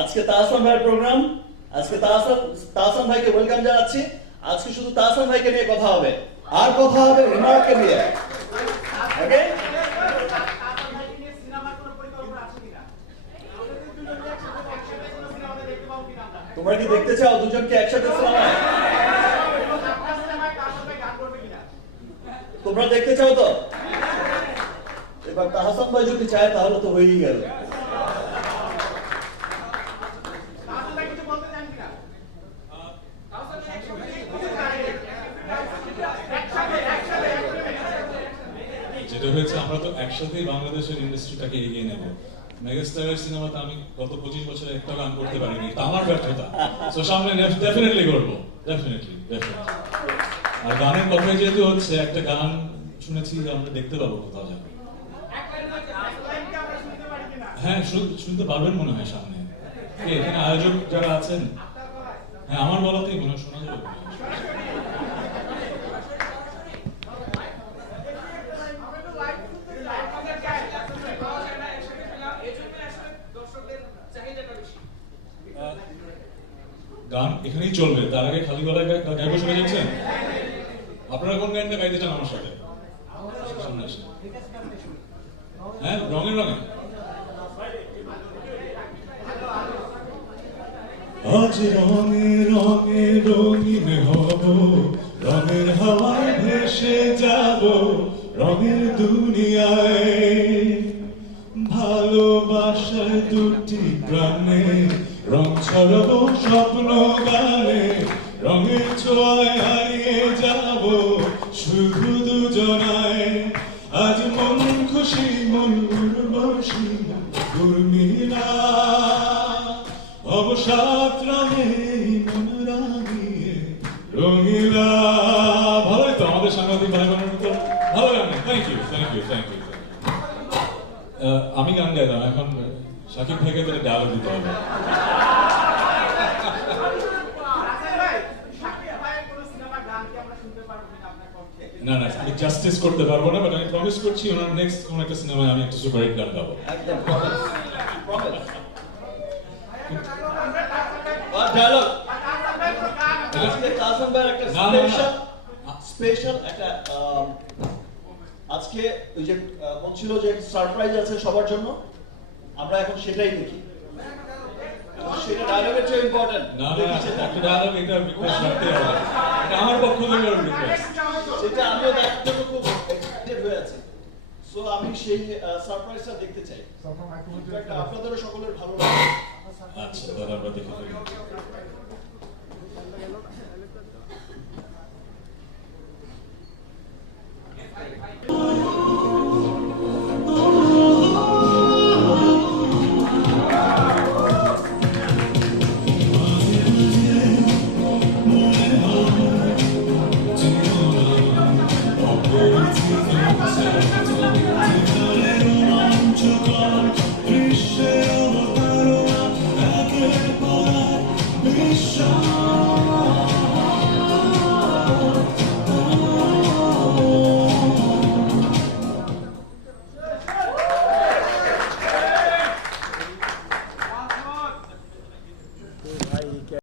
আজকে তাহসান ভাইয়ের প্রোগ্রাম আজকে তাহসান তাহসান ভাইকে ওয়েলকাম জানাচ্ছি। আজকে শুধু তাহসান ভাইকে নিয়ে কথা হবে, আর কথা হবে রিমার্ককে নিয়ে। ওকে তোমরা কি দেখতে চাও দুজনকে একসাথে সিনেমায় তোমরা দেখতে চাও তো? এবার তাহসান ভাই যদি চায় তাহলে তো হয়েই গেল। যেটা হয়েছে, আমরা তো একসাথেই বাংলাদেশের ইন্ডাস্ট্রিটাকে এগিয়ে নেব। মেগাস্টারের সিনেমাতে আমি গত পঁচিশ বছরে একটা গান করতে পারিনি, তা আমার ব্যর্থতা। তো সামনে ডেফিনেটলি করব। ডেফিনেটলি আর গানের কথাই যেহেতু হচ্ছে, একটা গান শুনেছি যে আমরা দেখতে পাবো কোথাও যাবে। হ্যাঁ শুনতে পারবেন মনে হয় সামনে। এখানে আয়োজক যারা আছেন? হ্যাঁ আমার বলাতেই মনে হয়, শোনা যাবে গান এখানেই চলবে। তার আগে খালি গলায় গাই- গাইবো শুনে যাচ্ছেন? আপনারা কোন গানটা গাইতে চান আমার সাথে? হ্যাঁ রঙে রঙে। আজ রঙে রঙে রঙিন হব, রঙের হাওয়ায় ভেসে যাব, রঙের দুনিয়ায়। ভালোবাসায় দুটি প্রাণে রং ছড়াবো স্বপ্ন গানে রঙের ছোঁয়ায় হারিয়ে যাব শুধু দুজনায় আজ মন খুশি, মন উর্বশী উর্মিলা অবসাদ রঙে মন রাঙিয়ে রঙিলা। ভালোই তো আমাদের সাংবাদিক ভাই বোনের মতো ভালো গান thank you thank you thank you আমি গান গাইলাম এখন সাকিব ভাইকে তাহলে ডায়লগ দিতে হবে। না না আমি জাস্টিস করতে পারব না বাট আমি প্রমিস করছি ওনার নেক্সট কোন একটা সিনেমায় আমি একটা সুপার হিট গান গাবো। একদম। একটা। স্পেশাল স্পেশাল একটা আজকে ওই যে বলছিল যে সারপ্রাইজ আছে সবার জন্য। আমরা এখন সেটাই দেখি। সেটা ডায়লগের চেয়ে ইম্পর্টেন্ট না না একটা ডায়লগ এটা রিকোয়েস্ট রাখতে হবে। এটা আমার পক্ষ থেকে রিকোয়েস্ট সেটা আমিও দেখার খুব এক্সাইটেড হয়ে আছি। সো আমি সেই সারপ্রাইজটা দেখতে চাই। আপনাদেরও সকলের ভালো লাগে আচ্ছা দাদা আমরা দেখে Senhor.